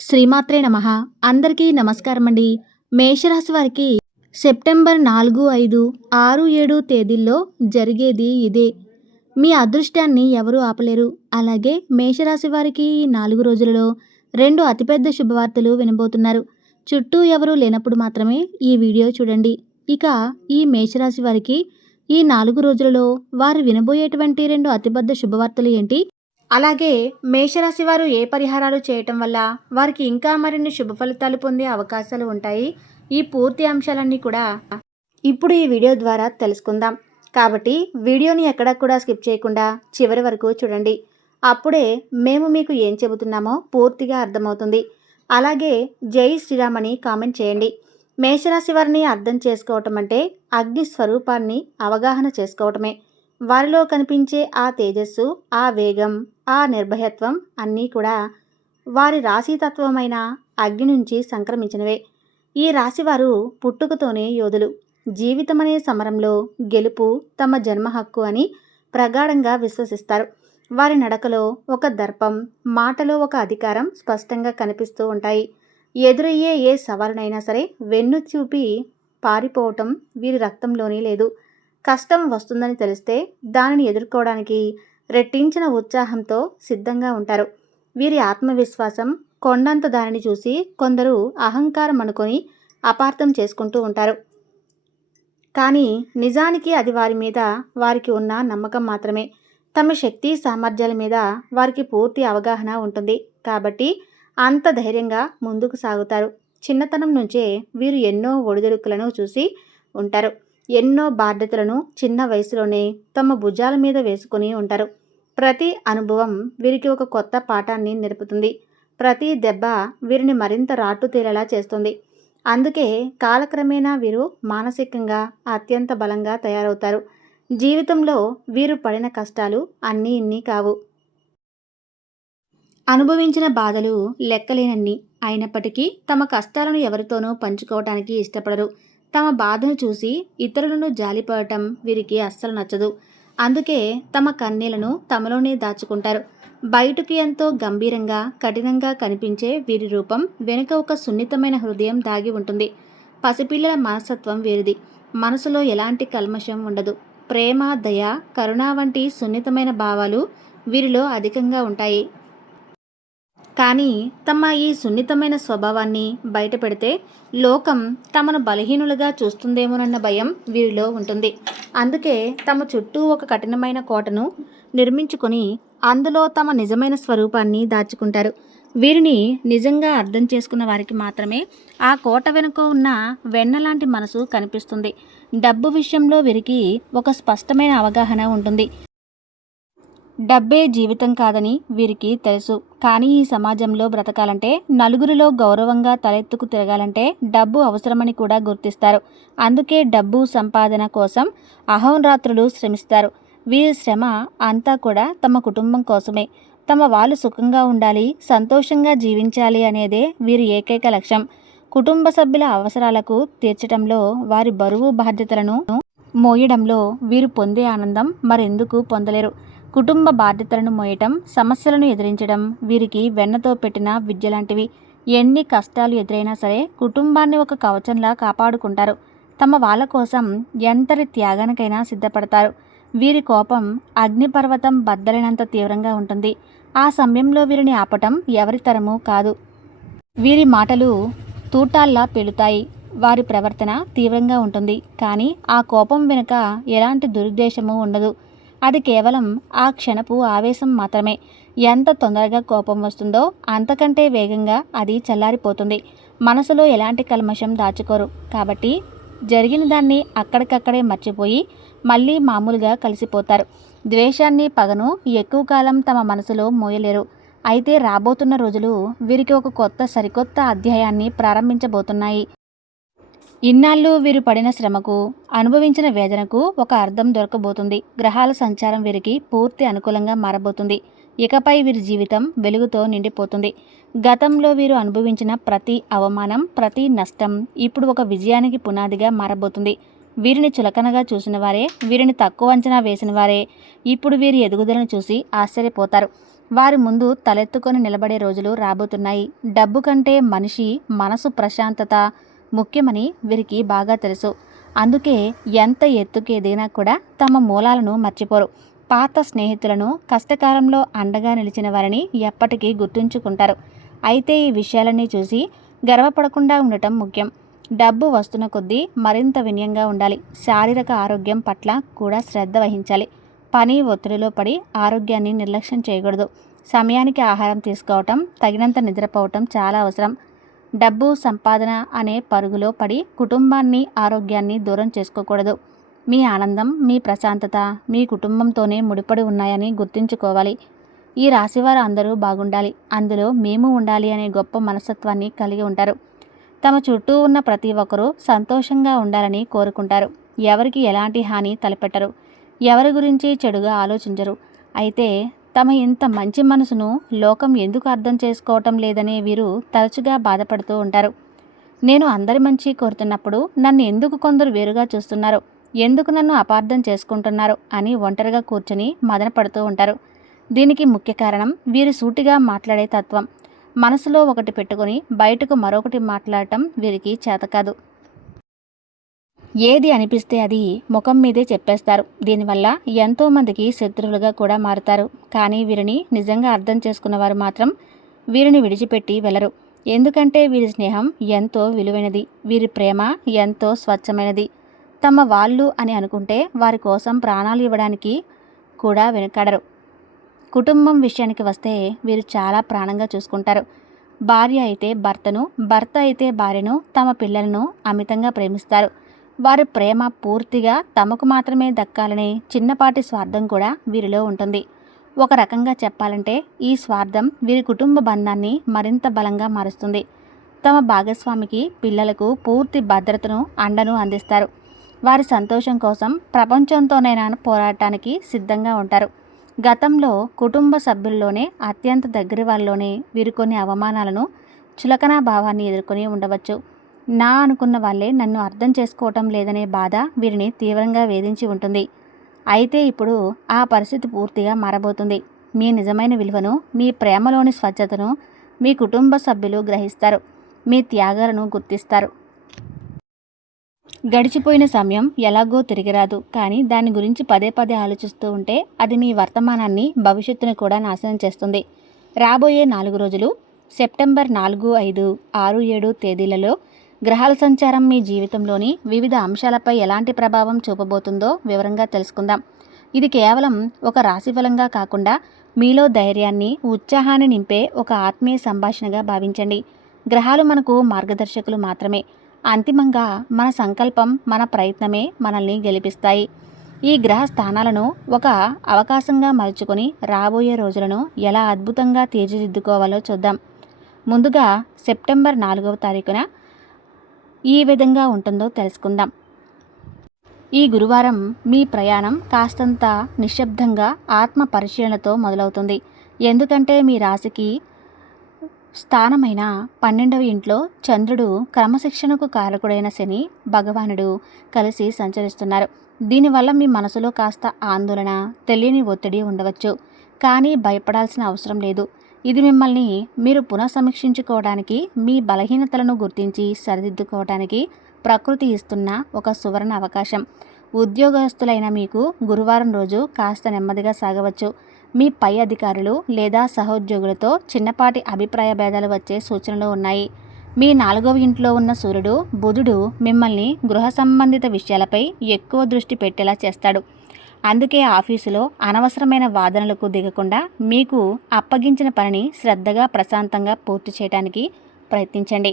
శ్రీమాత్రే నమ. అందరికీ నమస్కారం అండి మేషరాశి వారికి సెప్టెంబర్ నాలుగు ఐదు ఆరు ఏడు తేదీల్లో జరిగేది ఇదే. మీ అదృష్టాన్ని ఎవరూ ఆపలేరు. అలాగే మేషరాశి వారికి ఈ నాలుగు రోజులలో రెండు అతిపెద్ద శుభవార్తలు వినబోతున్నారు. చుట్టూ ఎవరూ లేనప్పుడు మాత్రమే ఈ వీడియో చూడండి. ఇక ఈ మేషరాశి వారికి ఈ నాలుగు రోజులలో వారు వినబోయేటువంటి రెండు అతిపెద్ద శుభవార్తలు ఏంటి? అలాగే మేషరాశి వారు ఏ పరిహారాలు చేయటం వల్ల వారికి ఇంకా మరిన్ని శుభ ఫలితాలు పొందే అవకాశాలు ఉంటాయి? ఈ పూర్తి అంశాలన్నీ కూడా ఇప్పుడు ఈ వీడియో ద్వారా తెలుసుకుందాం. కాబట్టి వీడియోని ఎక్కడా కూడా స్కిప్ చేయకుండా చివరి వరకు చూడండి. అప్పుడే మేము మీకు ఏం చెబుతున్నామో పూర్తిగా అర్థమవుతుంది. అలాగే జై శ్రీరామ్ అని కామెంట్ చేయండి. మేషరాశి వారిని అర్థం చేసుకోవటం అంటే అగ్ని స్వరూపాన్ని అవగాహన చేసుకోవటమే. వారిలో కనిపించే ఆ తేజస్సు ఆ వేగం ఆ నిర్భయత్వం అన్నీ కూడా వారి రాశితత్వమైన అగ్ని నుంచి సంక్రమించినవే. ఈ రాశివారు పుట్టుకతోనే యోధులు. జీవితమనే సమరంలో గెలుపు తమ జన్మ హక్కు అని ప్రగాఢంగా విశ్వసిస్తారు. వారి నడకలో ఒక దర్పం మాటలో ఒక అధికారం స్పష్టంగా కనిపిస్తూ ఉంటాయి. ఎదురయ్యే ఏ సవాలునైనా సరే వెన్ను చూపి పారిపోవటం వీరి రక్తంలోనే లేదు. కష్టం వస్తుందని తెలిస్తే దానిని ఎదుర్కోవడానికి రెట్టించిన ఉత్సాహంతో సిద్ధంగా ఉంటారు. వీరి ఆత్మవిశ్వాసం కొండంత దానిని చూసి కొందరు అహంకారం అనుకొని అపార్థం చేసుకుంటూ ఉంటారు. కానీ నిజానికి అది వారి మీద వారికి ఉన్న నమ్మకం మాత్రమే. తమ శక్తి సామర్థ్యాల మీద వారికి పూర్తి అవగాహన ఉంటుంది. కాబట్టి అంత ధైర్యంగా ముందుకు సాగుతారు. చిన్నతనం నుంచే వీరు ఎన్నో ఒడిదుడుకులను చూసి ఉంటారు. ఎన్నో బాధ్యతలను చిన్న వయసులోనే తమ భుజాల మీద వేసుకుని ఉంటారు. ప్రతి అనుభవం వీరికి ఒక కొత్త పాఠాన్ని నేర్పుతుంది. ప్రతి దెబ్బ వీరిని మరింత రాటు తేలేలా చేస్తుంది. అందుకే కాలక్రమేణా వీరు మానసికంగా అత్యంత బలంగా తయారవుతారు. జీవితంలో వీరు పడిన కష్టాలు అన్నీ ఇన్ని కావు. అనుభవించిన బాధలు లెక్కలేనన్ని అయినప్పటికీ తమ కష్టాలను ఎవరితోనూ పంచుకోవటానికి ఇష్టపడరు. తమ బాధను చూసి ఇతరులను జాలిపడటం వీరికి అస్సలు నచ్చదు. అందుకే తమ కన్నీలను తమలోనే దాచుకుంటారు. బయటకు ఎంతో గంభీరంగా కఠినంగా కనిపించే వీరి రూపం వెనుక ఒక సున్నితమైన హృదయం దాగి ఉంటుంది. పసిపిల్లల మనస్తత్వం వీరిది. మనసులో ఎలాంటి కల్మషం ఉండదు. ప్రేమ దయ కరుణ వంటి సున్నితమైన భావాలు వీరిలో అధికంగా ఉంటాయి. కానీ తమ ఈ సున్నితమైన స్వభావాన్ని బయటపెడితే లోకం తమను బలహీనులుగా చూస్తుందేమోనన్న భయం వీరిలో ఉంటుంది. అందుకే తమ చుట్టూ ఒక కఠినమైన కోటను నిర్మించుకొని అందులో తమ నిజమైన స్వరూపాన్ని దాచుకుంటారు. వీరిని నిజంగా అర్థం చేసుకున్న వారికి మాత్రమే ఆ కోట వెనుక ఉన్న వెన్నలాంటి మనసు కనిపిస్తుంది. డబ్బు విషయంలో వీరికి ఒక స్పష్టమైన అవగాహన ఉంటుంది. డబ్బే జీవితం కాదని వీరికి తెలుసు. కానీ ఈ సమాజంలో బ్రతకాలంటే నలుగురిలో గౌరవంగా తలెత్తుకు తిరగాలంటే డబ్బు అవసరమని కూడా గుర్తిస్తారు. అందుకే డబ్బు సంపాదన కోసం అహోరాత్రులు శ్రమిస్తారు. వీరి శ్రమ అంతా కూడా తమ కుటుంబం కోసమే. తమ వాళ్ళు సుఖంగా ఉండాలి సంతోషంగా జీవించాలి అనేదే వీరి ఏకైక లక్ష్యం. కుటుంబ సభ్యుల అవసరాలకు తీర్చడంలో వారి బరువు బాధ్యతలను మోయడంలో వీరు పొందే ఆనందం మరెందుకు పొందలేరు. కుటుంబ బాధ్యతలను మోయటం సమస్యలను ఎదిరించడం వీరికి వెన్నతో పెట్టిన విద్య లాంటివి. ఎన్ని కష్టాలు ఎదురైనా సరే కుటుంబాన్ని ఒక కవచంలా కాపాడుకుంటారు. తమ వాళ్ళ కోసం ఎంతటి త్యాగానికైనా సిద్ధపడతారు. వీరి కోపం అగ్నిపర్వతం బద్దలైనంత తీవ్రంగా ఉంటుంది. ఆ సమయంలో వీరిని ఆపటం ఎవరి తరము కాదు. వీరి మాటలు తూటాల్లా పెళుతాయి వారి ప్రవర్తన తీవ్రంగా ఉంటుంది. కానీ ఆ కోపం వెనుక ఎలాంటి దురుద్దేశము ఉండదు. అది కేవలం ఆ క్షణపు ఆవేశం మాత్రమే. ఎంత తొందరగా కోపం వస్తుందో అంతకంటే వేగంగా అది చల్లారిపోతుంది. మనసులో ఎలాంటి కల్మషం దాచుకోరు. కాబట్టి జరిగిన దాన్ని అక్కడికక్కడే మర్చిపోయి మళ్ళీ మామూలుగా కలిసిపోతారు. ద్వేషాన్ని పగను ఎక్కువ కాలం తమ మనసులో మోయలేరు. అయితే రాబోతున్న రోజులు వీరికి ఒక కొత్త సరికొత్త అధ్యాయాన్ని ప్రారంభించబోతున్నాయి. ఇన్నాళ్ళు వీరు పడిన శ్రమకు అనుభవించిన వేదనకు ఒక అర్థం దొరకబోతుంది. గ్రహాల సంచారం వీరికి పూర్తి అనుకూలంగా మారబోతుంది. ఇకపై వీరి జీవితం వెలుగుతో నిండిపోతుంది. గతంలో వీరు అనుభవించిన ప్రతి అవమానం ప్రతి నష్టం ఇప్పుడు ఒక విజయానికి పునాదిగా మారబోతుంది. వీరిని చులకనగా చూసిన వారే వీరిని తక్కువ అంచనా వేసిన వారే ఇప్పుడు వీరి ఎదుగుదలను చూసి ఆశ్చర్యపోతారు. వారి ముందు తలెత్తుకొని నిలబడే రోజులు రాబోతున్నాయి. డబ్బు కంటే మనిషి మనసు ప్రశాంతత ముఖ్యమని వీరికి బాగా తెలుసు. అందుకే ఎంత ఎత్తుకి ఎదిగినా కూడా తమ మూలాలను మర్చిపోరు. పాత స్నేహితులను కష్టకాలంలో అండగా నిలిచిన వారిని ఎప్పటికీ గుర్తుంచుకుంటారు. అయితే ఈ విషయాలన్నీ చూసి గర్వపడకుండా ఉండటం ముఖ్యం. డబ్బు వస్తున్న కొద్దీ మరింత వినయంగా ఉండాలి. శారీరక ఆరోగ్యం పట్ల కూడా శ్రద్ధ వహించాలి. పని ఒత్తిడిలో పడి ఆరోగ్యాన్ని నిర్లక్ష్యం చేయకూడదు. సమయానికి ఆహారం తీసుకోవటం తగినంత నిద్రపోవటం చాలా అవసరం. డబ్బు సంపాదన అనే పరుగులో పడి కుటుంబాన్ని ఆరోగ్యాన్ని దూరం చేసుకోకూడదు. మీ ఆనందం మీ ప్రశాంతత మీ కుటుంబంతోనే ముడిపడి ఉన్నాయని గుర్తుంచుకోవాలి. ఈ రాశివారు అందరూ బాగుండాలి. అందులో మేము ఉండాలి అనే గొప్ప మనస్తత్వాన్ని కలిగి ఉంటారు. తమ చుట్టూ ఉన్న ప్రతి ఒక్కరూ సంతోషంగా ఉండాలని కోరుకుంటారు. ఎవరికి ఎలాంటి హాని తలపెట్టరు. ఎవరి గురించి చెడుగా ఆలోచించరు. అయితే తమ ఇంత మంచి మనసును లోకం ఎందుకు అర్థం చేసుకోవటం లేదనే వీరు తరచుగా బాధపడుతూ ఉంటారు. నేను అందరి మంచి కోరుతున్నప్పుడు నన్ను ఎందుకు కొందరు వేరుగా చూస్తున్నారు? ఎందుకు నన్ను అపార్థం చేసుకుంటున్నారు? అని ఒంటరిగా కూర్చొని మదనపడుతూ ఉంటారు. దీనికి ముఖ్య కారణం వీరి సూటిగా మాట్లాడే తత్వం. మనసులో ఒకటి పెట్టుకొని బయటకు మరొకటి మాట్లాడటం వీరికి చేతకాదు ఏది అనిపిస్తే అది ముఖం మీదే చెప్పేస్తారు. దీనివల్ల ఎంతోమందికి శత్రువులుగా కూడా మారుతారు. కానీ వీరిని నిజంగా అర్థం చేసుకున్న వారు మాత్రం వీరిని విడిచిపెట్టి వెళ్ళరు ఎందుకంటే వీరి స్నేహం ఎంతో విలువైనది. వీరి ప్రేమ ఎంతో స్వచ్ఛమైనది. తమ వాళ్ళు అని అనుకుంటే వారి కోసం ప్రాణాలు ఇవ్వడానికి కూడా వెనుకడరు. కుటుంబం విషయానికి వస్తే వీరు చాలా ప్రాణంగా చూసుకుంటారు. భార్య అయితే భర్తను భర్త అయితే భార్యను తమ పిల్లలను అమితంగా ప్రేమిస్తారు. వారి ప్రేమ పూర్తిగా తమకు మాత్రమే దక్కాలనే చిన్నపాటి స్వార్థం కూడా వీరిలో ఉంటుంది. ఒక రకంగా చెప్పాలంటే ఈ స్వార్థం వీరి కుటుంబ బంధాన్ని మరింత బలంగా మారుస్తుంది. తమ భాగస్వామికి పిల్లలకు పూర్తి భద్రతను అండను అందిస్తారు. వారి సంతోషం కోసం ప్రపంచంతోనైనా పోరాటానికి సిద్ధంగా ఉంటారు. గతంలో కుటుంబ సభ్యుల్లోనే అత్యంత దగ్గర వాళ్ళలోనే వీరు కొన్ని అవమానాలను చులకనా భావాన్ని ఎదుర్కొని ఉండవచ్చు. నా అనుకున్న వాళ్ళే నన్ను అర్థం చేసుకోవటం లేదనే బాధ వీరిని తీవ్రంగా వేధించి ఉంటుంది. అయితే ఇప్పుడు ఆ పరిస్థితి పూర్తిగా మారబోతుంది. మీ నిజమైన విలువను మీ ప్రేమలోని స్వచ్ఛతను మీ కుటుంబ సభ్యులు గ్రహిస్తారు. మీ త్యాగాలను గుర్తిస్తారు. గడిచిపోయిన సమయం ఎలాగో తిరిగిరాదు కానీ దాని గురించి పదే పదే ఆలోచిస్తూ ఉంటే అది మీ వర్తమానాన్ని భవిష్యత్తును కూడా నాశనం చేస్తుంది. రాబోయే నాలుగు రోజులు సెప్టెంబర్ నాలుగు ఐదు ఆరు ఏడు తేదీలలో గ్రహాల సంచారం మీ జీవితంలోని వివిధ అంశాలపై ఎలాంటి ప్రభావం చూపబోతుందో వివరంగా తెలుసుకుందాం. ఇది కేవలం ఒక రాశిఫలంగా కాకుండా మీలో ధైర్యాన్ని ఉత్సాహాన్ని నింపే ఒక ఆత్మీయ సంభాషణగా భావించండి. గ్రహాలు మనకు మార్గదర్శకులు మాత్రమే. అంతిమంగా మన సంకల్పం మన ప్రయత్నమే మనల్ని గెలిపిస్తాయి. ఈ గ్రహ స్థానాలను ఒక అవకాశంగా మలుచుకొని రాబోయే రోజులను ఎలా అద్భుతంగా తీర్చిదిద్దుకోవాలో చూద్దాం. ముందుగా సెప్టెంబర్ నాలుగవ తారీఖున ఏ విధంగా ఉంటుందో తెలుసుకుందాం. ఈ గురువారం మీ ప్రయాణం కాస్తంత నిశ్శబ్దంగా ఆత్మ పరిశీలనతో మొదలవుతుంది. ఎందుకంటే మీ రాశికి స్థానమైన పన్నెండవ ఇంట్లో చంద్రుడు క్రమశిక్షణకు కారకుడైన శని భగవానుడు కలిసి సంచరిస్తున్నారు. దీనివల్ల మీ మనసులో కాస్త ఆందోళన తెలియని ఒత్తిడి ఉండవచ్చు. కానీ భయపడాల్సిన అవసరం లేదు. ఇది మిమ్మల్ని మీరు పునఃసమీక్షించుకోవడానికి మీ బలహీనతలను గుర్తించి సరిదిద్దుకోవడానికి ప్రకృతి ఇస్తున్న ఒక సువర్ణ అవకాశం. ఉద్యోగస్తులైన మీకు గురువారం రోజు కాస్త నెమ్మదిగా సాగవచ్చు. మీ పై అధికారులు లేదా సహోద్యోగులతో చిన్నపాటి అభిప్రాయ భేదాలు వచ్చే సూచనలు ఉన్నాయి. మీ నాలుగవ ఇంట్లో ఉన్న సూర్యుడు బుధుడు మిమ్మల్ని గృహ సంబంధిత విషయాలపై ఎక్కువ దృష్టి పెట్టేలా చేస్తాడు. అందుకే ఆఫీసులో అనవసరమైన వాదనలకు దిగకుండా మీకు అప్పగించిన పనిని శ్రద్ధగా ప్రశాంతంగా పూర్తి చేయడానికి ప్రయత్నించండి.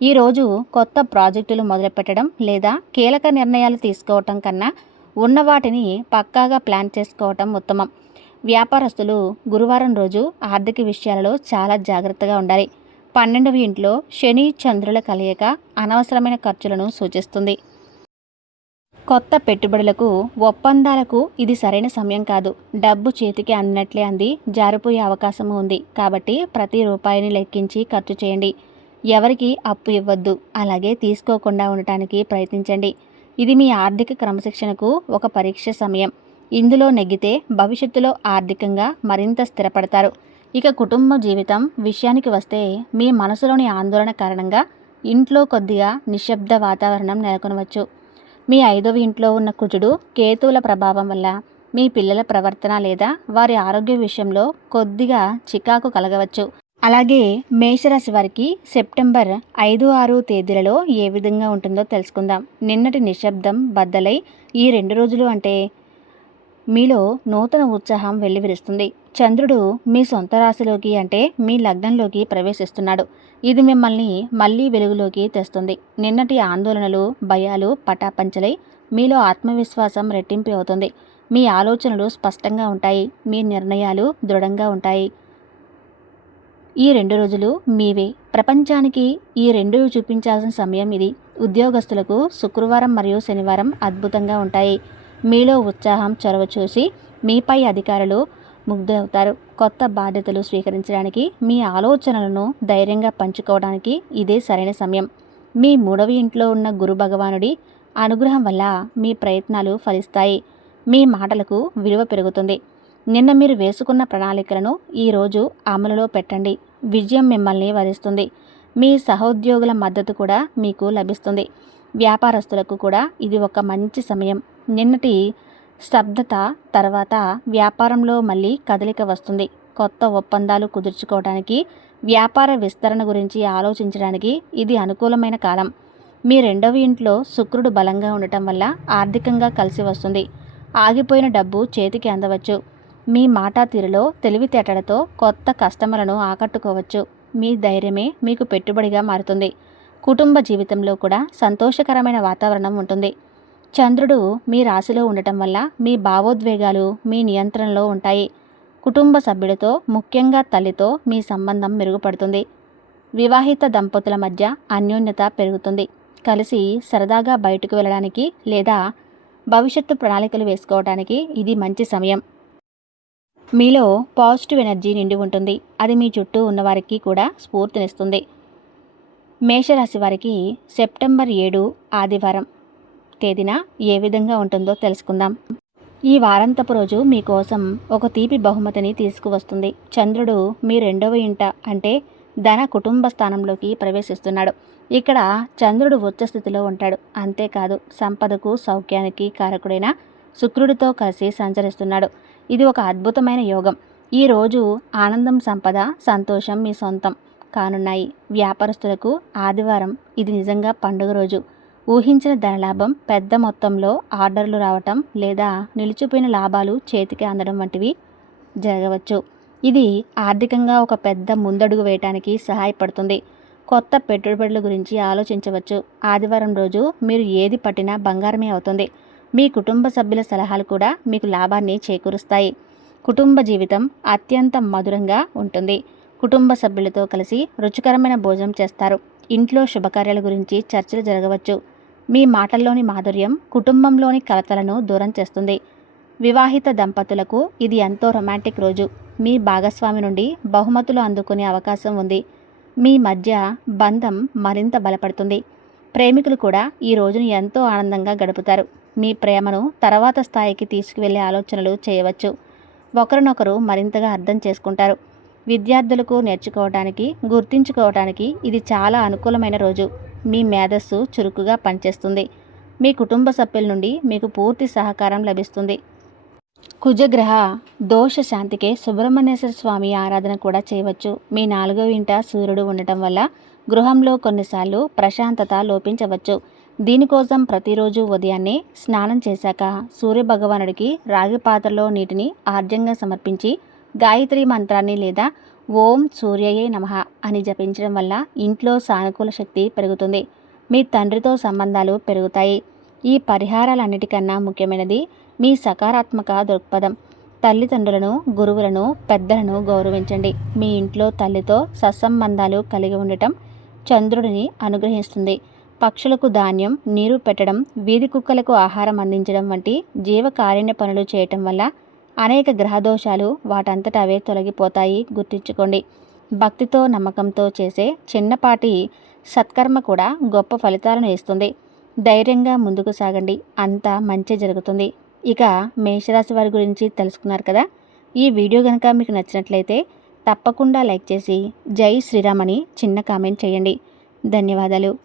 ఈరోజు కొత్త ప్రాజెక్టులు మొదలుపెట్టడం లేదా కీలక నిర్ణయాలు తీసుకోవటం కన్నా ఉన్న వాటిని పక్కాగా ప్లాన్ చేసుకోవటం ఉత్తమం. వ్యాపారస్తులు గురువారం రోజు ఆర్థిక విషయాలలో చాలా జాగ్రత్తగా ఉండాలి. పన్నెండవ ఇంట్లో శని చంద్రుల కలయిక అనవసరమైన ఖర్చులను సూచిస్తుంది. కొత్త పెట్టుబడులకు ఒప్పందాలకు ఇది సరైన సమయం కాదు. డబ్బు చేతికి అందినట్లే అంది. జారిపోయే అవకాశం ఉంది. కాబట్టి ప్రతి రూపాయిని లెక్కించి ఖర్చు చేయండి. ఎవరికి అప్పు ఇవ్వద్దు. అలాగే తీసుకోకుండా ఉండటానికి ప్రయత్నించండి. ఇది మీ ఆర్థిక క్రమశిక్షణకు ఒక పరీక్ష సమయం. ఇందులో నెగ్గితే భవిష్యత్తులో ఆర్థికంగా మరింత స్థిరపడతారు. ఇక కుటుంబ జీవితం విషయానికి వస్తే మీ మనసులోని ఆందోళన కారణంగా ఇంట్లో కొద్దిగా నిశ్శబ్ద వాతావరణం నెలకొనవచ్చు. మీ ఐదవ ఇంట్లో ఉన్న కుజుడు కేతువుల ప్రభావం వల్ల మీ పిల్లల ప్రవర్తన లేదా వారి ఆరోగ్య విషయంలో కొద్దిగా చికాకు కలగవచ్చు. అలాగే మేషరాశి వారికి సెప్టెంబర్ ఐదు ఆరు తేదీలలో ఏ విధంగా ఉంటుందో తెలుసుకుందాం. నిన్నటి నిశ్శబ్దం బద్దలై ఈ రెండు రోజులు అంటే మీలో నూతన ఉత్సాహం వెల్లివిరుస్తుంది. చంద్రుడు మీ సొంత రాశిలోకి అంటే మీ లగ్నంలోకి ప్రవేశిస్తున్నాడు. ఇది మిమ్మల్ని మళ్ళీ వెలుగులోకి తెస్తుంది. నిన్నటి ఆందోళనలు భయాలు పటాపంచలై మీలో ఆత్మవిశ్వాసం రెట్టింపు అవుతుంది. మీ ఆలోచనలు స్పష్టంగా ఉంటాయి. మీ నిర్ణయాలు దృఢంగా ఉంటాయి. ఈ రెండు రోజులు మీవే. ప్రపంచానికి ఈ రెండు చూపించాల్సిన సమయం ఇది. ఉద్యోగస్తులకు శుక్రవారం మరియు శనివారం అద్భుతంగా ఉంటాయి. మీలో ఉత్సాహం చొరవ చూసి మీపై అధికారులు ముగ్ధులవుతారు కొత్త బాధ్యతలు స్వీకరించడానికి మీ ఆలోచనలను ధైర్యంగా పంచుకోవడానికి ఇదే సరైన సమయం. మీ మూడవ ఇంట్లో ఉన్న గురు భగవానుడి అనుగ్రహం వల్ల మీ ప్రయత్నాలు ఫలిస్తాయి. మీ మాటలకు విలువ పెరుగుతుంది. నిన్న మీరు వేసుకున్న ప్రణాళికలను ఈరోజు అమలులో పెట్టండి. విజయం మిమ్మల్ని వరిస్తుంది. మీ సహోద్యోగుల మద్దతు కూడా మీకు లభిస్తుంది. వ్యాపారస్తులకు కూడా ఇది ఒక మంచి సమయం. నిన్నటి స్తబ్దత తర్వాత వ్యాపారంలో మళ్ళీ కదలిక వస్తుంది. కొత్త ఒప్పందాలు కుదుర్చుకోవడానికి వ్యాపార విస్తరణ గురించి ఆలోచించడానికి ఇది అనుకూలమైన కాలం. మీ రెండవ ఇంట్లో శుక్రుడు బలంగా ఉండటం వల్ల ఆర్థికంగా కలిసి వస్తుంది. ఆగిపోయిన డబ్బు చేతికి అందవచ్చు. మీ మాట తీరులో తెలివితేటలతో కొత్త కస్టమర్లను ఆకట్టుకోవచ్చు. మీ ధైర్యమే మీకు పెట్టుబడిగా మారుతుంది. కుటుంబ జీవితంలో కూడా సంతోషకరమైన వాతావరణం ఉంటుంది. చంద్రుడు మీ రాశిలో ఉండటం వల్ల మీ భావోద్వేగాలు మీ నియంత్రణలో ఉంటాయి. కుటుంబ సభ్యులతో ముఖ్యంగా తల్లితో మీ సంబంధం మెరుగుపడుతుంది. వివాహిత దంపతుల మధ్య అన్యోన్యత పెరుగుతుంది. కలిసి సరదాగా బయటకు వెళ్ళడానికి లేదా భవిష్యత్తు ప్రణాళికలు వేసుకోవడానికి ఇది మంచి సమయం. మీలో పాజిటివ్ ఎనర్జీ నిండి ఉంటుంది. అది మీ చుట్టూ ఉన్నవారికి కూడా స్ఫూర్తినిస్తుంది. మేషరాశి వారికి సెప్టెంబర్ ఏడు ఆదివారం. తేదీన ఏ విధంగా ఉంటుందో తెలుసుకుందాం. ఈ వారంతపు రోజు మీకోసం ఒక తీపి బహుమతిని తీసుకువస్తుంది. చంద్రుడు మీ రెండవ ఇంట అంటే ధన కుటుంబ స్థానంలోకి ప్రవేశిస్తున్నాడు. ఇక్కడ చంద్రుడు ఉచ్చ స్థితిలో ఉంటాడు. అంతేకాదు సంపదకు సౌఖ్యానికి కారకుడైన శుక్రుడితో కలిసి సంచరిస్తున్నాడు. ఇది ఒక అద్భుతమైన యోగం. ఈ రోజు ఆనందం సంపద సంతోషం మీ సొంతం కానున్నాయి. వ్యాపారస్తులకు ఆదివారం ఇది నిజంగా పండుగ రోజు. ఊహించిన ధనలాభం పెద్ద మొత్తంలో ఆర్డర్లు రావటం లేదా నిలిచిపోయిన లాభాలు చేతికి అందడం వంటివి జరగవచ్చు. ఇది ఆర్థికంగా ఒక పెద్ద ముందడుగు వేయటానికి సహాయపడుతుంది. కొత్త పెట్టుబడుల గురించి ఆలోచించవచ్చు. ఆదివారం రోజు మీరు ఏది పట్టినా బంగారమే అవుతుంది. మీ కుటుంబ సభ్యుల సలహాలు కూడా మీకు లాభాన్ని చేకూరుస్తాయి. కుటుంబ జీవితం అత్యంత మధురంగా ఉంటుంది. కుటుంబ సభ్యులతో కలిసి రుచికరమైన భోజనం చేస్తారు. ఇంట్లో శుభకార్యాల గురించి చర్చలు జరగవచ్చు. మీ మాటల్లోని మాధుర్యం కుటుంబంలోని కలతలను దూరం చేస్తుంది. వివాహిత దంపతులకు ఇది ఎంతో రొమాంటిక్ రోజు. మీ భాగస్వామి నుండి బహుమతులు అందుకునే అవకాశం ఉంది. మీ మధ్య బంధం మరింత బలపడుతుంది. ప్రేమికులు కూడా ఈ రోజును ఎంతో ఆనందంగా గడుపుతారు. మీ ప్రేమను తర్వాత స్థాయికి తీసుకువెళ్ళే ఆలోచనలు చేయవచ్చు. ఒకరినొకరు మరింతగా అర్థం చేసుకుంటారు. విద్యార్థులకు నేర్చుకోవడానికి గుర్తించుకోవడానికి ఇది చాలా అనుకూలమైన రోజు. మీ మేధస్సు చురుకుగా పనిచేస్తుంది. మీ కుటుంబ సభ్యుల నుండి మీకు పూర్తి సహకారం లభిస్తుంది. కుజగ్రహ దోష శాంతికే సుబ్రహ్మణ్యేశ్వర స్వామి ఆరాధన కూడా చేయవచ్చు. మీ నాలుగో ఇంట సూర్యుడు ఉండటం వల్ల గృహంలో కొన్నిసార్లు ప్రశాంతత లోపించవచ్చు. దీనికోసం ప్రతిరోజు ఉదయాన్నే స్నానం చేశాక సూర్యభగవానుడికి రాగి పాత్రలో నీటిని ఆర్జంగా సమర్పించి గాయత్రి మంత్రాన్ని లేదా ఓం సూర్యయే నమ అని జపించడం వల్ల ఇంట్లో సానుకూల శక్తి పెరుగుతుంది. మీ తండ్రితో సంబంధాలు పెరుగుతాయి. ఈ పరిహారాలన్నిటికన్నా ముఖ్యమైనది మీ సకారాత్మక దృక్పథం. తల్లిదండ్రులను గురువులను పెద్దలను గౌరవించండి. మీ ఇంట్లో తల్లితో సత్సంబంధాలు కలిగి ఉండటం చంద్రుడిని అనుగ్రహిస్తుంది. పక్షులకు ధాన్యం నీరు పెట్టడం వీధి కుక్కలకు ఆహారం అందించడం వంటి జీవకారుణ్య పనులు చేయటం వల్ల అనేక గ్రహదోషాలు వాటంతట అవే తొలగిపోతాయి. గుర్తుంచుకోండి భక్తితో నమ్మకంతో చేసే చిన్నపాటి సత్కర్మ కూడా గొప్ప ఫలితాలను ఇస్తుంది. ధైర్యంగా ముందుకు సాగండి అంతా మంచి జరుగుతుంది. ఇక మేషరాశి వారి గురించి తెలుసుకున్నారు కదా? ఈ వీడియో కనుక మీకు నచ్చినట్లయితే తప్పకుండా లైక్ చేసి జై శ్రీరామ్ అని చిన్న కామెంట్ చేయండి. ధన్యవాదాలు.